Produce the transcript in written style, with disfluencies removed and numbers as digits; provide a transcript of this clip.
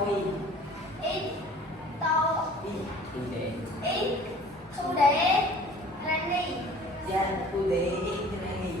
tôi ít to ít tôi để ít thu để rani dạ tôi để ít cái này